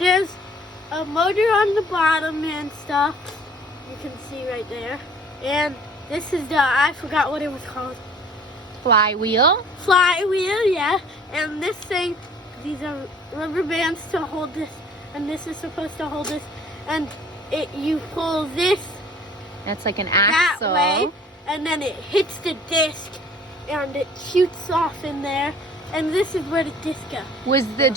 there's a motor on the bottom and stuff. You can see right there. And this is I forgot what it was called. Flywheel. Flywheel, yeah. And this thing, these are rubber bands to hold this, and this is supposed to hold this. And you pull this That's like an that axle. way, and then it hits the disc, and it shoots off in there. And this is where the disc goes. Were the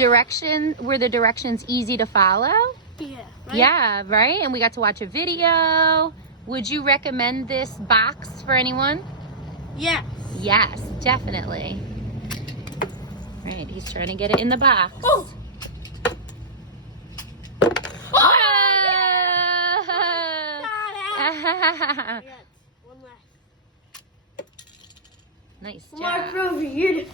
directions easy to follow? Yeah. Right? Yeah, right? And we got to watch a video. Would you recommend this box for anyone? Yeah. Yes, definitely. Right, he's trying to get it in the box. Oh! Nice job. Mark over here.